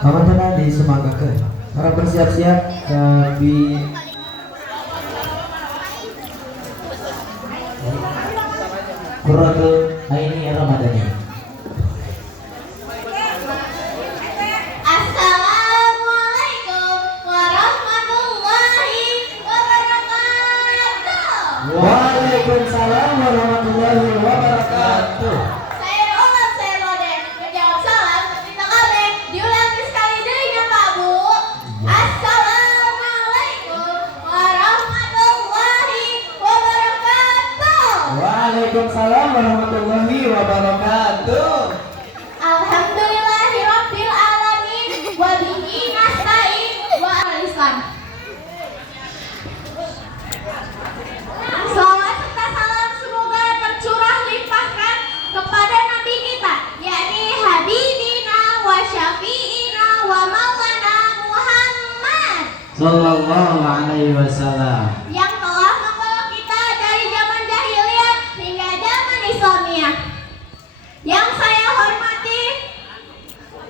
Pamantana disemanggakeun. Para bersiap-siap di Qurratul Aini Ramadhani. Assalamualaikum warahmatullahi wabarakatuh. Waalaikumsalam warahmatullahi wabarakatuh. Saya Roland, saya Lode. Menjawab salam kita kami diulangi sekali dirinya Pak Bu. Assalamualaikum warahmatullahi wabarakatuh. Waalaikumsalam warahmatullahi wabarakatuh. Alhamdulillahirabbil alamin wa bihi nasta'in wa al-islam. Salawat serta salam semoga tercurah limpahkan kepada Nabi kita, yakni Habibina wa Syafi'ina wa Maulana Muhammad, Sallallahu alaihi wasallam. yang telah membawa kita dari zaman jahiliyah hingga zaman Islamiyah. Yang saya hormati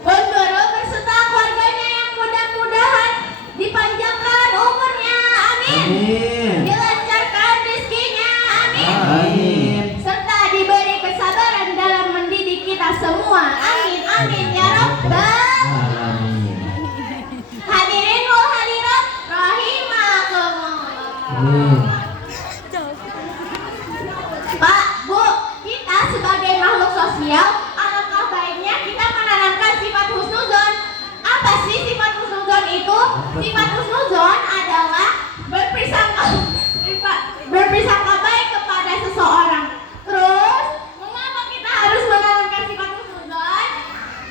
Bun Guru beserta keluarganya yang mudah-mudahan dipanjangkan umurnya, amin. Amin. Dilancarkan rezekinya, amin. Amin. Serta diberi kesabaran dalam mendidik kita semua, amin, amin ya Rabbal Alamin. hadirin wal hadirat rahimakumullah. Amin. Pak, Bu, kita sebagai makhluk sosial, alangkah baiknya kita menanamkan sifat husnuzon. Apa sih sifat husnuzon itu? Sifat husnuzon adalah berprasangka baik kepada seseorang. Terus, mengapa kita harus menanamkan sifat husnuzon?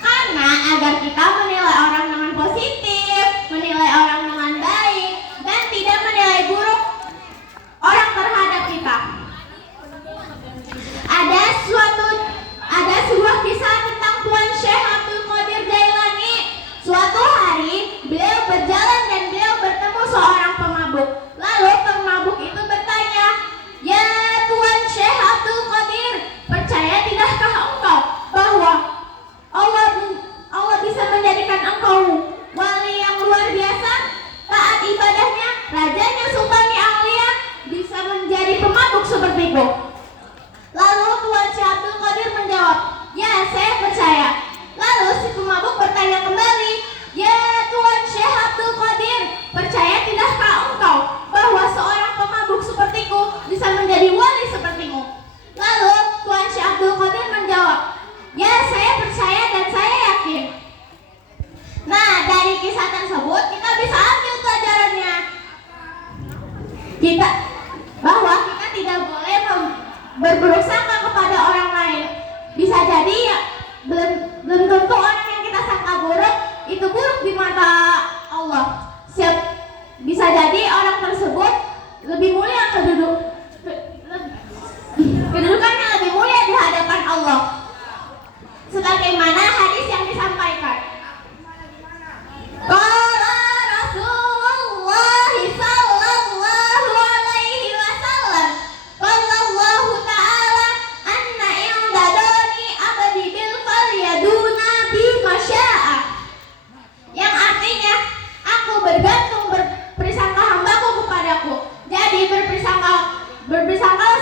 Karena agar kita menilai orang dengan positif, menilai orang dengan baik, dan tidak menilai buruk orang terhadap kita. Ada sebuah kisah tentang Tuan Syekh Abdul Qadir Jailani. Suatu hari beliau berjalan dan beliau bertemu seorang pemabuk. Lalu pemabuk itu bertanya, "Ya Tuan Syekh Abdul Qadir, percaya tidakkah engkau bahwa Allah bisa menjadikan engkau wali yang luar biasa? Taat ibadahnya, rajanya Sultani Aulia bisa menjadi pemabuk sepertiku?" Lalu Tuan Syekh Abdul Qadir menjawab, "Ya, saya percaya." Lalu si pemabuk bertanya kembali, "Ya Tuan Syekh Abdul Qadir, percaya tidakkah engkau bahwa seorang pemabuk sepertiku bisa menjadi wali sepertimu?" Lalu Tuan Syekh Abdul Qadir menjawab, "Ya, saya percaya dan saya yakin." Nah, dari kisah tersebut kita bisa ambil pelajarannya. Bahwa kita tidak boleh berburuk sangka kepada orang lain. Bisa jadi ya, belum tentu orang yang kita sangka buruk itu buruk di mata Allah. Bisa jadi orang tersebut lebih mulia kedudukannya lebih mulia di hadapan Allah. Sebagaimana hadis yang disampaikan. Qala Rasulullah sallallahu alaihi wasallam, qala Allah ta'ala, anna indadani abdi bil falyaduna bi masya'a. Yang artinya, aku bergantung bersangka hambaku kepadaku. Jadi bersangka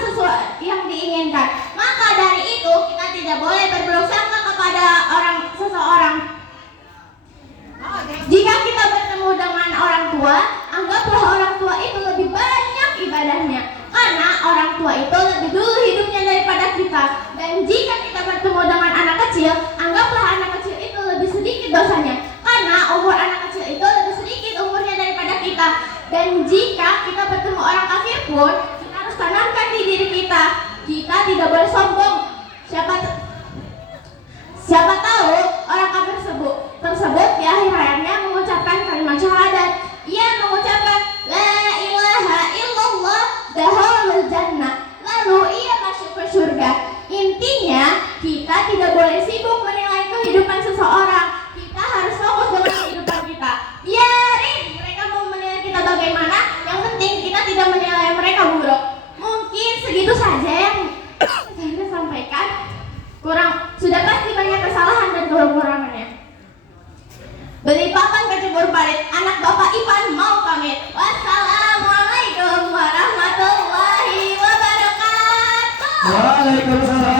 sesuatu yang diinginkan. Maka dari itu kita tidak boleh berburuk sangka kepada seseorang. Jika kita bertemu dengan orang tua, anggaplah orang tua itu lebih banyak ibadahnya, karena orang tua itu lebih dulu hidupnya daripada kita. Dan jika kita bertemu dengan anak kecil, anggaplah anak kecil itu lebih sedikit dosanya, karena umur anak kecil itu lebih sedikit umurnya daripada kita. Dan jika kita bertemu orang kafir pun, kita harus tanamkan di diri kita tidak boleh sombong. Siapa tahu orang kafir tersebut di akhir hayatnya mengucapkan kalimat syahadat. Ia mengucapkan la ilaha illallah dakhalul jannah. Lalu ia masuk ke surga. Intinya kita tidak boleh sibuk Waalaikumsalam